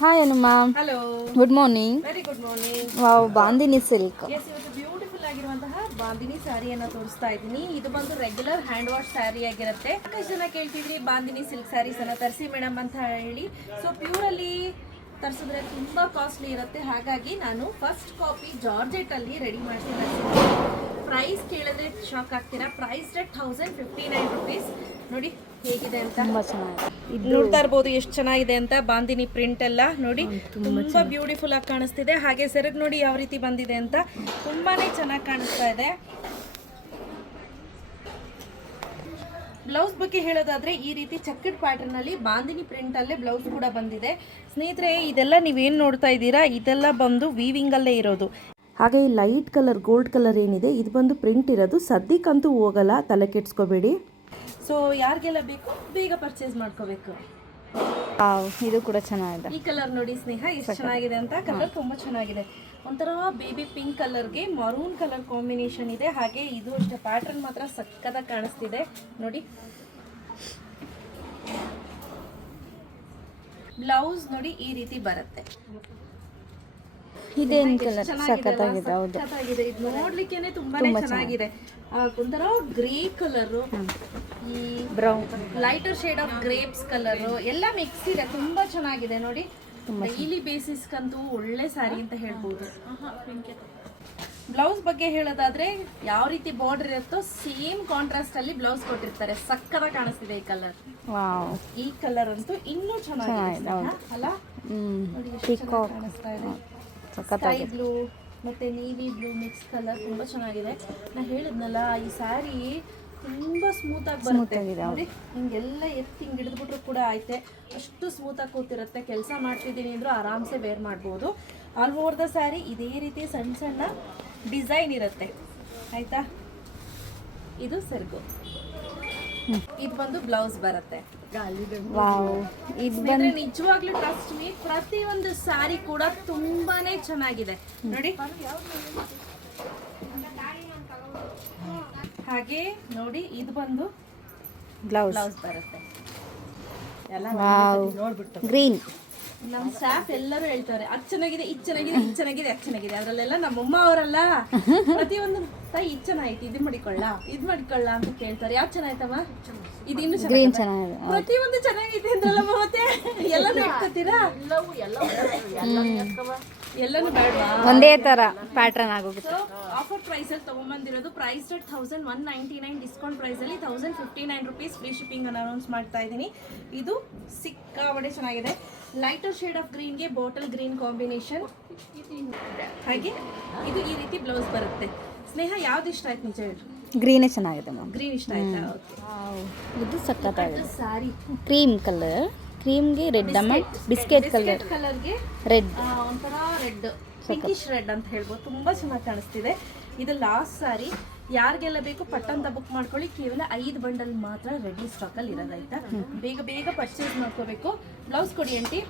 Hi Anu ma'am. Hello, good morning. Very good morning. Wow, bandhani silk. Yes, ಇವತ್ತು beautiful ಆಗಿರುವಂತಹ ಬಾಂದಿನಿ ಸ್ಯಾರಿಯನ್ನು ತೋರಿಸ್ತಾ ಇದ್ದೀನಿ. ಇದು ಬಂದು ರೆಗ್ಯುಲರ್ ಹ್ಯಾಂಡ್ ವಾಶ್ ಸ್ಯಾರಿ ಆಗಿರುತ್ತೆ. ಸಾಕಷ್ಟು ಜನ ಕೇಳ್ತಿದ್ರಿ ಬಾಂದಿನಿ ಸಿಲ್ಕ್ ಸ್ಯಾರೀಸ್ ಅನ್ನ ತರಿಸಿ ಮೇಡಮ್ ಅಂತ ಹೇಳಿ. ಸೊ ಪ್ಯೂರ್ ಅಲ್ಲಿ ತರಿಸಿದ್ರೆ ತುಂಬಾ ಕಾಸ್ಟ್ಲಿ ಇರುತ್ತೆ. ಹಾಗಾಗಿ ನಾನು ಫಸ್ಟ್ ಕಾಪಿ ಜಾರ್ಜೆಟ್ ಅಲ್ಲಿ ರೆಡಿ ಮಾಡ್ತೀನಿ. ಪ್ರೈಸ್ ಕೇಳಿದ್ರೆ ಶಾಕ್ ಆಗ್ತೀರಾ. Price rate 1059 rupees. ನೋಡಿ ಹೇಗಿದೆ ಅಂತ. ತುಂಬಾ ಚೆನ್ನಾಗಿದೆ. ನೋಡ್ತಾ ಇರ್ಬೋದು ಎಷ್ಟು ಚೆನ್ನಾಗಿದೆ ಅಂತ. ಬಾಂದಿನಿ ಪ್ರಿಂಟ್ ಎಲ್ಲ ನೋಡಿ ತುಂಬಾ ಬ್ಯೂಟಿಫುಲ್ ಆಗಿ ಕಾಣಿಸ್ತಿದೆ. ಹಾಗೆ ಸೆರಗ್ ನೋಡಿ ಯಾವ ರೀತಿ ಬಂದಿದೆ ಅಂತ, ತುಂಬಾನೇ ಚೆನ್ನಾಗಿ ಕಾಣಿಸ್ತಾ ಇದೆ. ಬ್ಲೌಸ್ ಬಗ್ಗೆ ಹೇಳೋದಾದ್ರೆ ಈ ರೀತಿ ಚೆಕ್ಡ್ ಪ್ಯಾಟರ್ನ್ ಅಲ್ಲಿ ಬಾಂದಿನಿ ಪ್ರಿಂಟ್ ಅಲ್ಲೇ ಬ್ಲೌಸ್ ಕೂಡ ಬಂದಿದೆ. ಸ್ನೇಹಿತರೆ, ಇದೆಲ್ಲ ನೀವೇನು ನೋಡ್ತಾ ಇದ್ದೀರಾ, ಇದೆಲ್ಲ ಬಂದು ವೀವಿಂಗ್ ಅಲ್ಲೇ ಇರೋದು. ಹಾಗೆ ಈ ಲೈಟ್ ಕಲರ್ ಗೋಲ್ಡ್ ಕಲರ್ ಏನಿದೆ ಇದು ಬಂದು ಪ್ರಿಂಟ್ ಇರೋದು. ಸದ್ಯಕ್ಕಂತೂ ಹೋಗಲ್ಲ, ತಲೆ ಕೆಡ್ಸ್ಕೋಬೇಡಿ. ಸೊ ಯಾರಿಗೆಲ್ಲ ಬೇಕು ಬೇಗ ಪರ್ಚೇಸ್ ಮಾಡ್ಕೋಬೇಕು. ಇದು ಕೂಡ ಚೆನ್ನಾಗಿದೆ. ಈ ಕಲರ್ ನೋಡಿ ಸ್ನೇಹ ಎಷ್ಟು ಚೆನ್ನಾಗಿದೆ ಅಂತ. ಕಲರ್ ತುಂಬಾ ಚೆನ್ನಾಗಿದೆ. ಒಂಥರ ಬೇಬಿ ಪಿಂಕ್ ಕಲರ್ಗೆ ಮರೂನ್ ಕಲರ್ ಕಾಂಬಿನೇಷನ್ ಇದೆ. ಹಾಗೆ ಇದು ಅಷ್ಟೇ ಪ್ಯಾಟರ್ನ್ ಮಾತ್ರ ಸಕ್ಕತ್ತಾಗಿ ಕಾಣಿಸ್ತಿದೆ ನೋಡಿ. ಬ್ಲೌಸ್ ನೋಡಿ ಈ ರೀತಿ ಬರುತ್ತೆ. ಇದೇನು ಕಲರ್ ಸಖತ್ತಾಗಿದೆ. ಹೌದು, ಸಖತ್ತಾಗಿದೆ. ಇದು ನೋಡ್ಲಿಕ್ಕೇನೆ ತುಂಬಾನೇ ಚೆನ್ನಾಗಿದೆ. ಒಂಥರ ಗ್ರೇ ಕಲರ್, ಈ brown, lighter shade of grapes colour ಎಲ್ಲ ಮಿಕ್ಸ್ ಇದೆ. ತುಂಬಾ ಚೆನ್ನಾಗಿದೆ ನೋಡಿ. ಡೈಲಿ ಬೇಸಿಸ್ಗಂತೂ ಒಳ್ಳೆ ಸ್ಯಾರಿ ಅಂತ ಹೇಳ್ಬೋದು. ಬ್ಲೌಸ್ ಬಗ್ಗೆ ಹೇಳೋದಾದ್ರೆ ಯಾವ ರೀತಿ ಬಾರ್ಡರ್ ಇರುತ್ತೋ ಸೇಮ್ ಕಾಂಟ್ರಾಸ್ಟ್ ಅಲ್ಲಿ ಬ್ಲೌಸ್ ಕೊಟ್ಟಿರ್ತಾರೆ. ಸಕ್ಕತ್ತಾಗಿ ಕಾಣಿಸ್ತಿದೆ ಈ ಕಲರ್. ವಾವ್, ಈ ಕಲರ್ ಅಂತೂ ಇನ್ನೂ ಚೆನ್ನಾಗಿದೆ ಅಲ್ಲ. ನೋಡಿ ಎಷ್ಟು ಚೆನ್ನಾಗಿ ಕಾಣಿಸ್ತಾ ಇದೆ. ಸ್ಕೈ ಬ್ಲೂ ಮತ್ತೆ ನೇವಿ ಬ್ಲೂ ಮಿಕ್ಸ್ ಕಲರ್ ತುಂಬಾ ಚೆನ್ನಾಗಿದೆ. ನಾ ಹೇಳಿದ್ನಲ್ಲ, ಈ ಸ್ಯಾರಿ ತುಂಬಾ ಸ್ಮೂತ್ ಆಗಿ ಬರುತ್ತೆ ನೋಡಿ. ಹಿಂಗೆಲ್ಲ ಎತ್ತಿ ಹಿಂಗೆ ಹಿಡಿದ್ಬಿಟ್ರು ಕೂಡ ಆಯ್ತೆ, ಅಷ್ಟು ಸ್ಮೂತ್ ಆಗಿ ಕೂತಿರುತ್ತೆ. ಕೆಲಸ ಮಾಡ್ತಿದ್ದೀನಿ ಅಂದ್ರೂ ಆರಾಮ್ಸೆ ವೇರ್ ಮಾಡ್ಬೋದು. ಆಲ್ ಓವರ್ ದ ಸ್ಯಾರಿ ಇದೇ ರೀತಿ ಸಣ್ಣ ಸಣ್ಣ ಡಿಸೈನ್ ಇರುತ್ತೆ ಆಯ್ತಾ. ಇದು ಸೆರಗು, ಇದು ಬಂದು ಬ್ಲೌಸ್ ಬರುತ್ತೆ. ವಾವ್, ಇದು ಬಂದು ನಿಜವಾಗ್ಲೂ ಟ್ರಸ್ಟ್ ಮೀ, ಪ್ರತಿಯೊಂದು ಸ್ಯಾರಿ ಕೂಡ ತುಂಬಾನೇ ಚೆನ್ನಾಗಿದೆ ನೋಡಿ. ಹಾಗೆ ನೋಡಿ ಇದು ಬಂದು ಬ್ಲೌಸ್ ಬರುತ್ತೆ. ಎಲ್ಲ ನೋಡ್ಬಿಟ್ಟು ಗ್ರೀನ್. ನಮ್ಮ ಸ್ಟಾಫ್ ಎಲ್ಲರೂ ಹೇಳ್ತಾರೆ ಅದು ಚೆನ್ನಾಗಿದೆ, ಇದು ಚೆನ್ನಾಗಿದೆ, ಇದು ಚೆನ್ನಾಗಿದೆ, ಅದು ಚೆನ್ನಾಗಿದೆ. ಅದರಲ್ಲೆಲ್ಲ ನಮ್ಮಮ್ಮ ಅವರಲ್ಲ ಪ್ರತಿಯೊಂದು ತಾಯಿ ಇದು ಚೆನ್ನಾಯ್ತು, ಇದು ಮಾಡಿಕೊಳ್ಳ ಅಂತ ಕೇಳ್ತಾರೆ. ಯಾವ್ದು ಚೆನ್ನಾಯ್ತಮ್ಮ? ಇದು ಇನ್ನು ಗ್ರೀನ್ ಚೆನ್ನಾಗಿದೆ. ಪ್ರತಿಯೊಂದು ಚೆನ್ನಾಗಿದೆ ಅಂದ್ರಲ್ಲಮ್ಮ, ಮತ್ತೆ ಎಲ್ಲನೂ ಇಟ್ಕೋತೀರಾ? ಎಲ್ಲನೂ ಬೇಡ, ಒಂದೇ ತರ ಪ್ಯಾಟರ್ನ್ ಆಗೋಗುತ್ತೆ. ಆಫರ್ ಪ್ರೈಸ್ ಅಲ್ಲಿ ತಗೊಂಡ್ಬಂದಿರೋದು. ಪ್ರೈಸ್ ರೇಟ್ 1199, ಡಿಸ್ಕೌಂಟ್ ಪ್ರೈಸ್ ಅಲ್ಲಿ 1059 rupees. ಫ್ರೀ ಶಿಪ್ಪಿಂಗ್ ಅನ್ನು ಅನೌನ್ಸ್ ಮಾಡ್ತಾ ಇದ್ದೀನಿ. ಇದು ಸಿಕ್ಕಾಪಟ್ಟೆ ಚೆನ್ನಾಗಿದೆ. ಲೈಟರ್ ಶೇಡ್ ಆಫ್ ಗ್ರೀನ್ಗೆ ಬಾಟಲ್ ಗ್ರೀನ್ ಕಾಂಬಿನೇಷನ್. ಹಾಗೆ ಇದು ಈ ರೀತಿ ಬ್ಲೌಸ್ ಬರುತ್ತೆ. ಸ್ನೇಹ ಯಾವ್ದು ಇಷ್ಟ ಆಯ್ತು ನಿಜ ಹೇಳಿ? ಗ್ರೀನೇ ಚೆನ್ನಾಗಿದೆ ಮ್ಯಾಮ್. ಗ್ರೀನ್ ಇಷ್ಟ ಆಯ್ತಾ? ಇದು ಸಖತ್ತಾಗಿದೆ. ಸಾರಿ ಕ್ರೀಮ್ ಕಲರ್, ಕ್ರೀಮ್ಗೆ ರೆಡ್ ಅಮ್ಮ, ಬಿಸ್ಕೆಟ್ ಕಲರ್ ಕಲರ್ಗೆ ರೆಡ್, ಒಂಥರ ರೆಡ್, ಪಿಂಕಿಶ್ ರೆಡ್ ಅಂತ ಹೇಳ್ಬೋದು. ತುಂಬಾ ಚೆನ್ನಾಗಿ ಕಾಣಿಸ್ತಿದೆ. ಇದು ಲಾಸ್ಟ್ ಸಾರಿ. ಯಾರಿಗೆಲ್ಲ ಬೇಕು ಪಟ್ಟಂತ ಬುಕ್ ಮಾಡ್ಕೊಳ್ಳಿ. ಕೇವಲ 5 ಬಂಡಲ್ ಮಾತ್ರ ರೆಡಿ ಸ್ಟಾಕ್ ಅಲ್ಲಿ ಇರೋದಾಯ್ತಾ. ಬೇಗ ಬೇಗ ಪರ್ಚೇಸ್ ಮಾಡ್ಕೋಬೇಕು. ಬ್ಲೌಸ್ ಕೊಡಿ ಆಂಟಿ.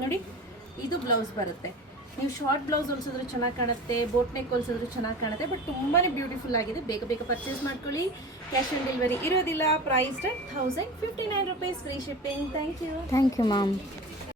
ನೋಡಿ ಇದು ಬ್ಲೌಸ್ ಬರುತ್ತೆ. ನೀವು ಶಾರ್ಟ್ ಬ್ಲೌಸ್ ಹೊಲಿಸಿದ್ರು ಚೆನ್ನಾಗಿ ಕಾಣುತ್ತೆ, ಬೋಟ್ ನೆಕ್ ಹೊಲಿಸಿದ್ರು ಚೆನ್ನಾಗಿ ಕಾಣುತ್ತೆ. ಬಟ್ ತುಂಬಾನೇ ಬ್ಯೂಟಿಫುಲ್ ಆಗಿದೆ. ಬೇಗ ಬೇಗ ಪರ್ಚೇಸ್ ಮಾಡ್ಕೊಳ್ಳಿ. ಕ್ಯಾಶ್ ಆನ್ ಡೆಲಿವರಿ ಇರೋದಿಲ್ಲ. Price 1059 rupees. Free shipping. Thank you ma'am.